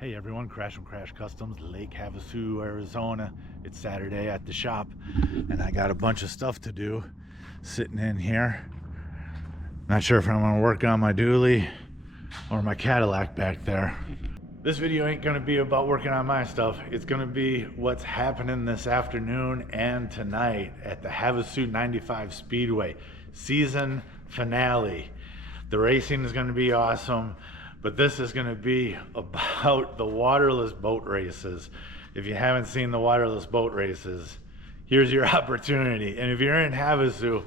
Hey everyone, Crash from Crash Customs, Lake Havasu, Arizona. It's Saturday at the shop and I got a bunch of stuff to do sitting in here. Not sure if I'm gonna work on my dually or my Cadillac back there. This video ain't gonna be about working on my stuff. It's gonna be what's happening this afternoon and tonight at the Havasu 95 Speedway season finale. The racing is gonna be awesome. But this is going to be about the waterless boat races. If you haven't seen the waterless boat races, here's your opportunity. And if you're in Havasu,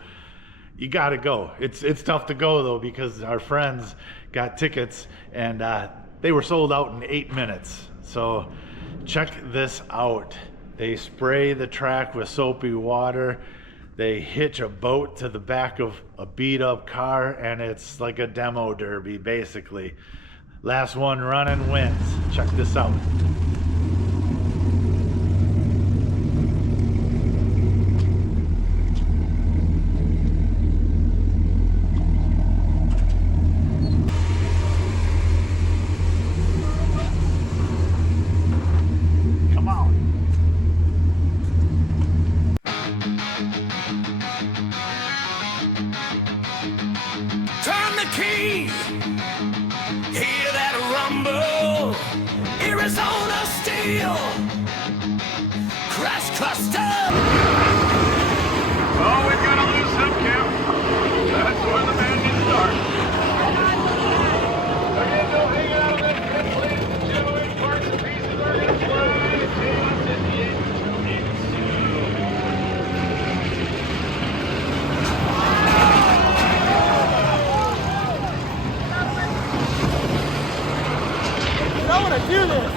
you got to go. It's tough to go though, because our friends got tickets and they were sold out in 8 minutes. So check this out. They spray the track with soapy water. They hitch a boat to the back of a beat up car and it's like a demo derby basically. Last one running wins. Check this out. Come on. Turn the key. Hear that rumble, Arizona steel, Crash Custom. Oh, we've got to lose some, Kim. That's where the madness starts. Again, no hanging out of that pit, ladies and gentlemen. Parts and pieces are going to fly. Tails at the end to ensue. I want to do this.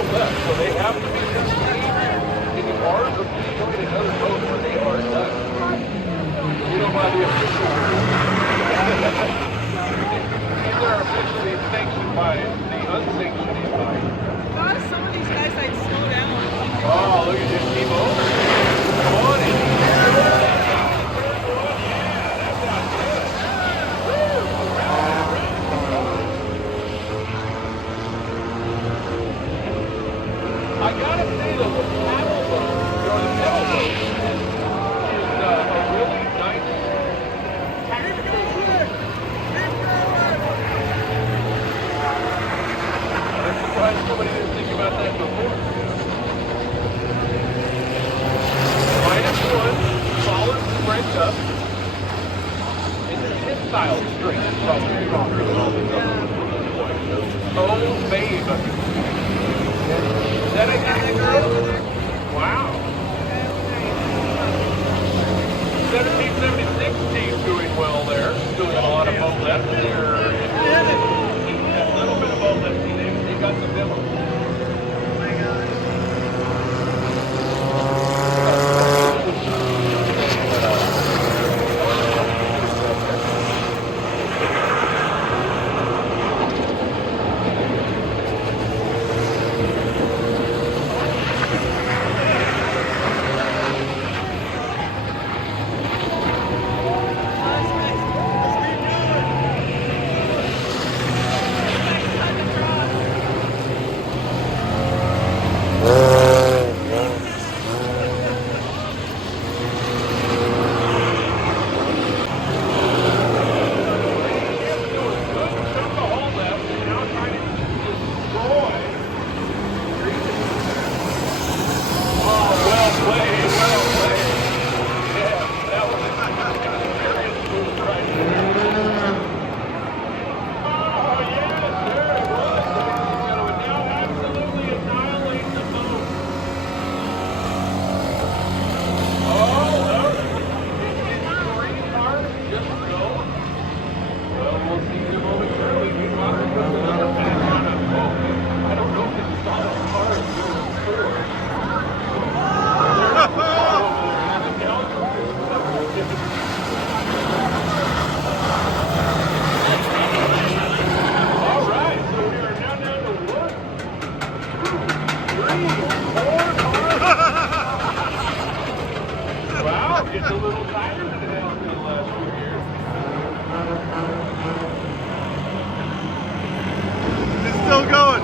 boat left, so they have to be any ours or join another boat when they are done. You know, by the official these are officially sanctioned by the unsanctioned by. Thought of some of these guys I'd slow down. Oh, look at this, keep over. Come on in. I gotta say though, the paddle boat, or the pedal boat, is a really nice tactical. I'm surprised somebody didn't think about that before. -1, solid strength up. And the hip style strength is probably stronger than all these other ones. Oh, babe. Is that a guy girl? Wow. 1776 team's doing well there. Still got a lot of boat left there. A little bit of boat left. They got some demo. It's a little tighter than it has been the last few years. It's still going.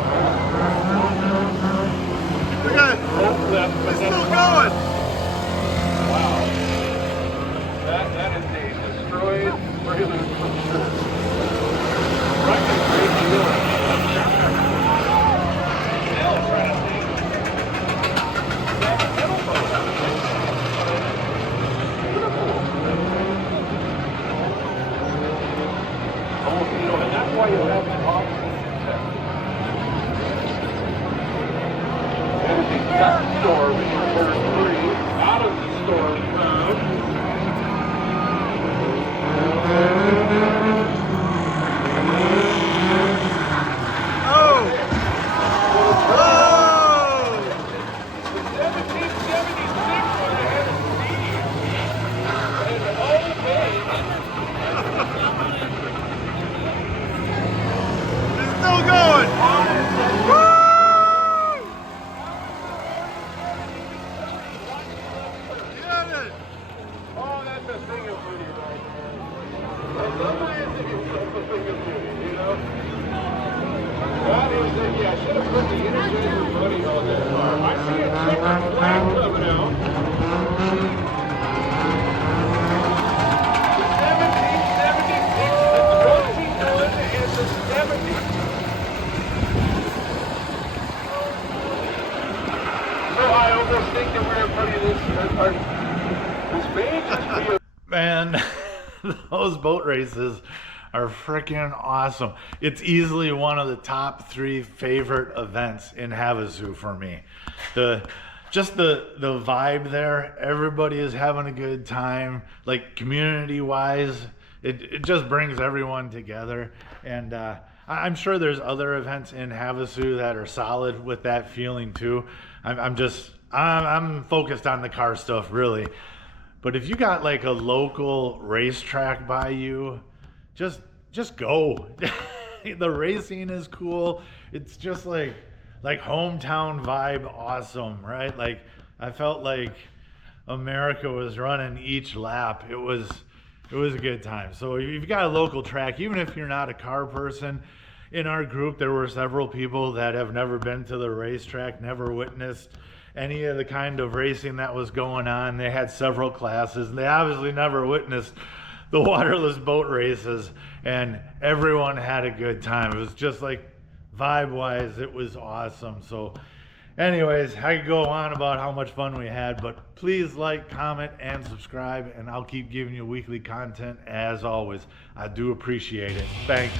Okay. It's still going. Wow. That is a destroyed prelude for sure. Right to the great deal. Still trying to think. That pedal boat. Oh, you know, and that's why you have the opposite test. And the test storm in turn 3 out of the storm cloud. Oh! Oh! The 1776 went ahead of Steve. And oh, babe. It's still going. Woo! Get it. Oh, that's a thing of beauty right there. And somebody is thinking that's a thing of beauty, you know? That is it. Yeah, I should have put the Energizer Bunny on that car. I see a checkered flag coming out. The 1776, the 21, and the 70. So I almost think that we're in front of this may just be a Man, those boat races are freaking awesome. It's easily one of the top 3 favorite events in Havasu for me. Just the vibe there, everybody is having a good time, like community wise, it just brings everyone together. And I'm sure there's other events in Havasu that are solid with that feeling too. I'm focused on the car stuff really. But if you got like a local racetrack by you, just go. The racing is cool. It's just like hometown vibe awesome, right? Like I felt like America was running each lap. It was a good time. So if you've got a local track, even if you're not a car person, in our group there were several people that have never been to the racetrack, never witnessed any of the kind of racing that was going on. They had several classes and they obviously never witnessed the waterless boat races, and everyone had a good time. It was just like vibe wise, it was awesome. So anyways, I could go on about how much fun we had, but please like, comment, and subscribe, and I'll keep giving you weekly content as always. I do appreciate it. Thanks.